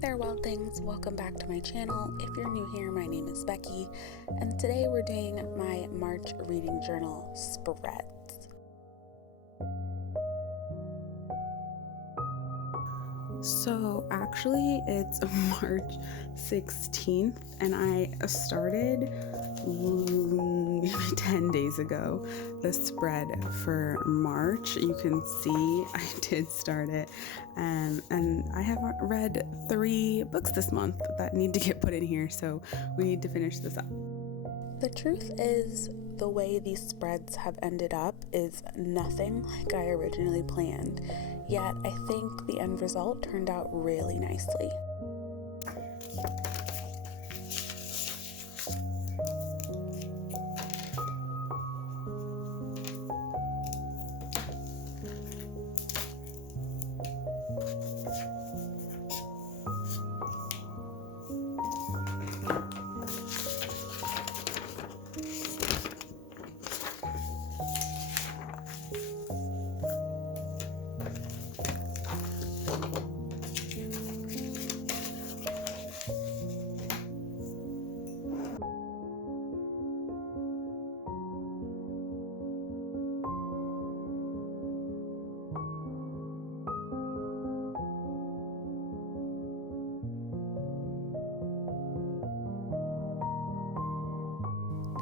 there, wild things. Welcome back to my channel. If you're new here, my name is Becky, and today we're doing my March reading journal spreads. So actually it's March 16th and I started maybe 10 days ago the spread for March. You can see I did start it and I have read 3 books this month that need to get put in here, so we need to finish this up. The truth is, the way these spreads have ended up is nothing like I originally planned, yet I think the end result turned out really nicely.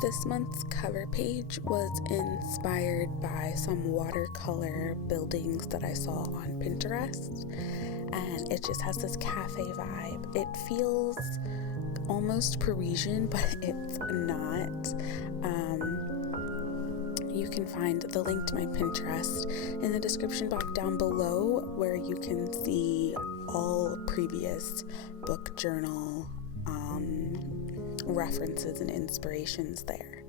This month's cover page was inspired by some watercolor buildings that I saw on Pinterest, and it just has this cafe vibe. It feels almost Parisian, but it's not. You can find the link to my Pinterest in the description box down below, where you can see all previous book journal references and inspirations there.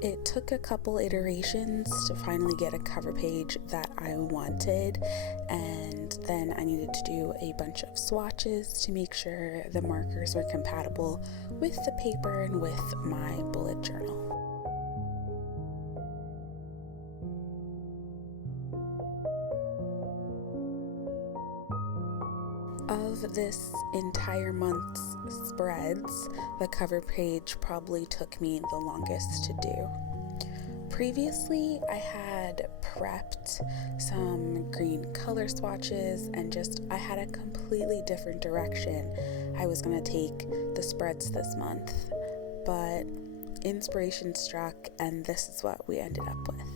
It took a couple iterations to finally get a cover page that I wanted, and then I needed to do a bunch of swatches to make sure the markers were compatible with the paper and with my bullet journal. Of this entire month's spreads, the cover page probably took me the longest to do. Previously, I had prepped some green color swatches and I had a completely different direction I was going to take the spreads this month, but inspiration struck and this is what we ended up with.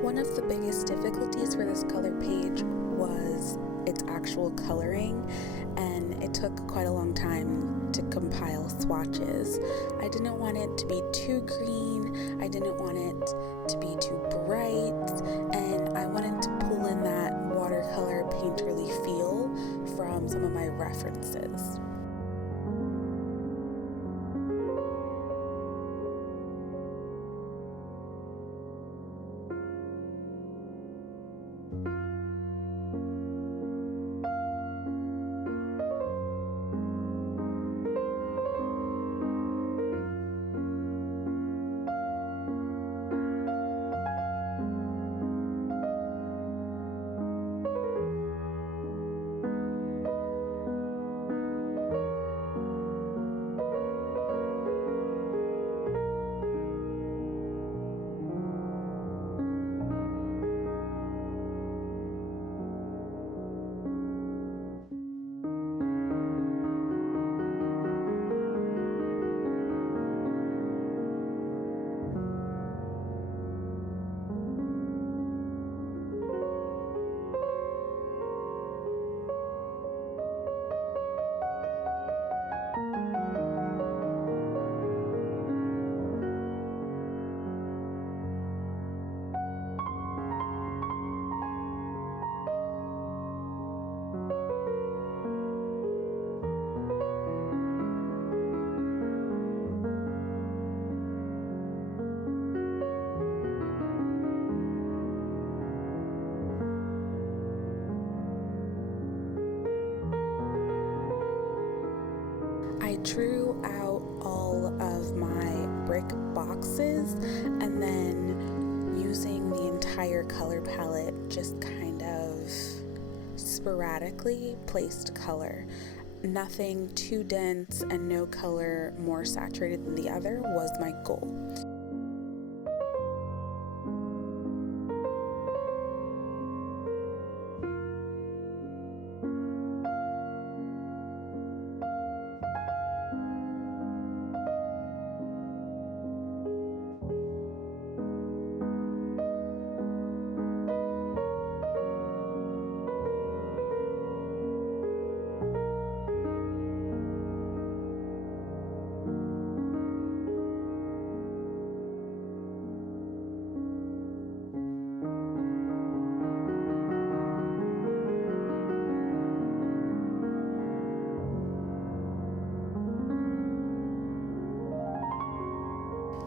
One of the biggest difficulties for this color page was its actual coloring, and it took quite a long time to compile swatches. I didn't want it to be too green, I didn't want it to be too bright, and I wanted to pull in that watercolor painterly feel from some of my references. drew out all of my brick boxes and then using the entire color palette just kind of sporadically placed color. Nothing too dense and no color more saturated than the other was my goal.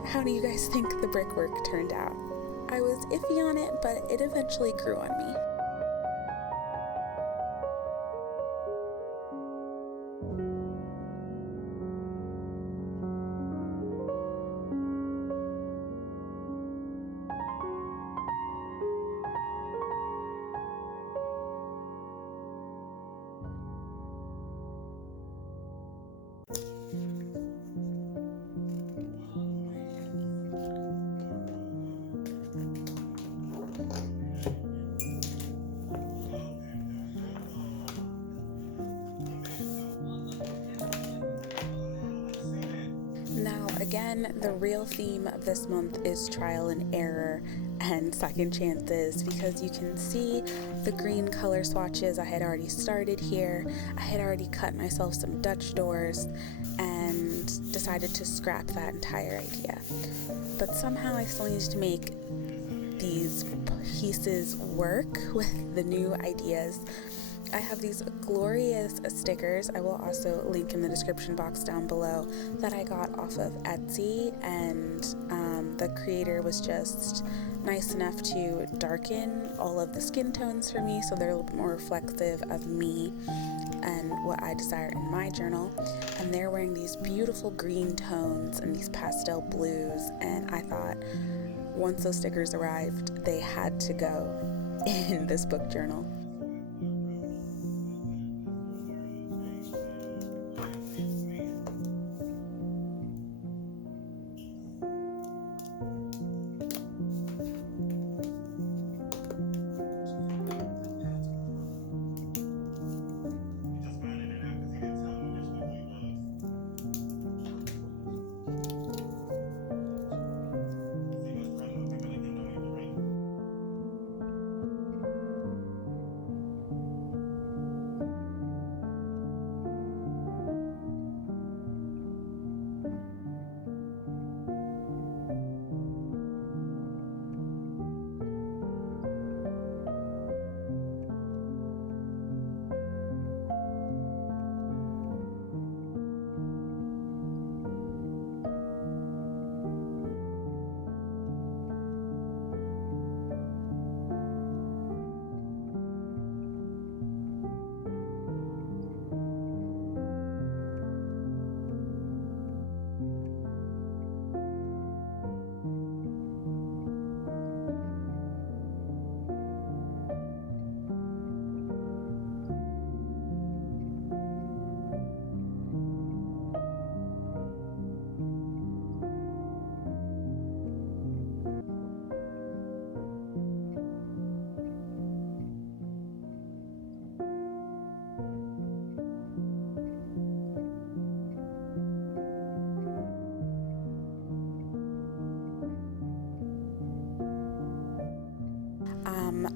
How do you guys think the brickwork turned out? I was iffy on it, but it eventually grew on me. Now, again, the real theme of this month is trial and error and second chances, because you can see the green color swatches I had already started here. I had already cut myself some Dutch doors and decided to scrap that entire idea. But somehow I still needed to make these pieces work with the new ideas. I have these glorious stickers, I will also link in the description box down below, that I got off of Etsy, and the creator was just nice enough to darken all of the skin tones for me so they're a little bit more reflective of me and what I desire in my journal. And they're wearing these beautiful green tones and these pastel blues, and I thought once those stickers arrived, they had to go in this book journal.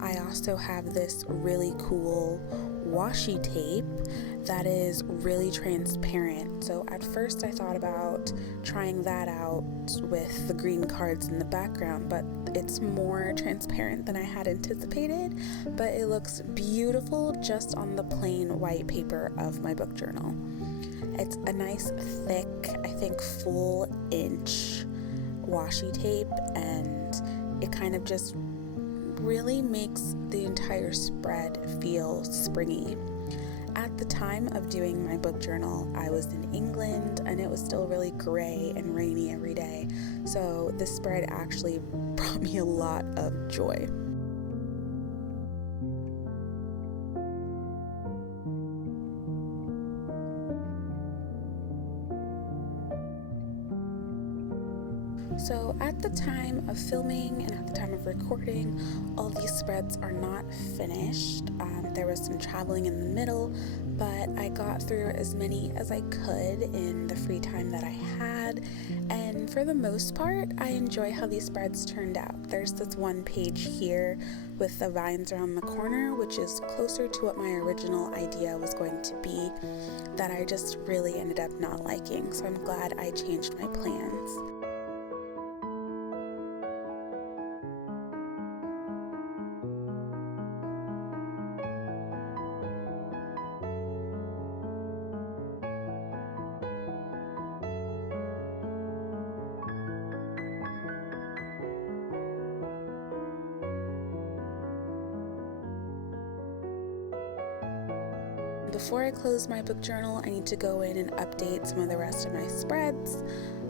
I also have this really cool washi tape that is really transparent. So at first I thought about trying that out with the green cards in the background, but it's more transparent than I had anticipated, but it looks beautiful just on the plain white paper of my book journal. It's a nice thick, I think full inch washi tape, and it kind of just really makes the entire spread feel springy. at the time of doing my book journal, I was in England and it was still really gray and rainy every day. So this spread actually brought me a lot of joy. So at the time of filming and at the time of recording, all these spreads are not finished. There was some traveling in the middle, but I got through as many as I could in the free time that I had. And for the most part, I enjoy how these spreads turned out. There's this one page here with the vines around the corner, which is closer to what my original idea was going to be, that I just really ended up not liking. So I'm glad I changed my plans. Before I close my book journal, I need to go in and update some of the rest of my spreads.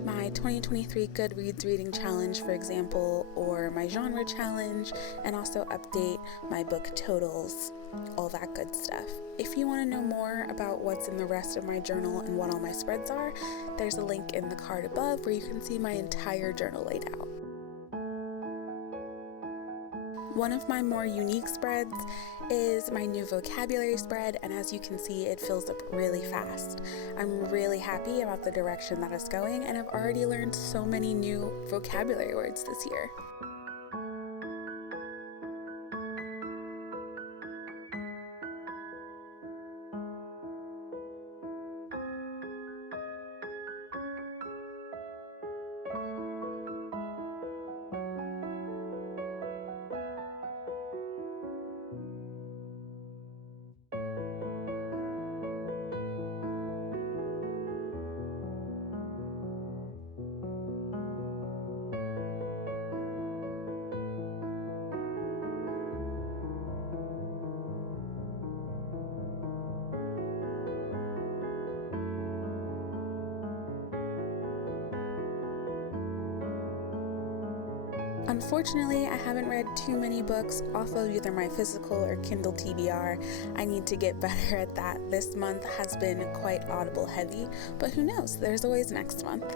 My 2023 Goodreads reading challenge, for example, or my genre challenge, and also update my book totals, all that good stuff. If you want to know more about what's in the rest of my journal and what all my spreads are, there's a link in the card above where you can see my entire journal laid out. One of my more unique spreads is my new vocabulary spread, and as you can see, it fills up really fast. I'm really happy about the direction that it's going, and I've already learned so many new vocabulary words this year. Unfortunately, I haven't read too many books off of either my physical or Kindle TBR. I need to get better at that. This month has been quite Audible heavy, but who knows? There's always next month.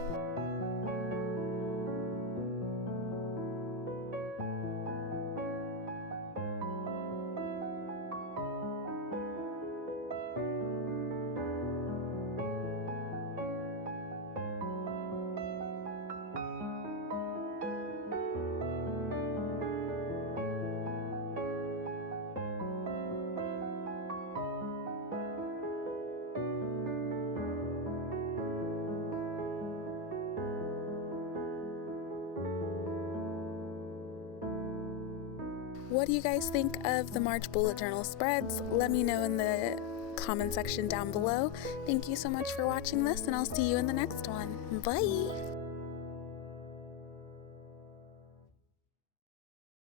What do you guys think of the March bullet journal spreads? Let me know in the comment section down below. Thank you so much for watching this, and I'll see you in the next one. Bye!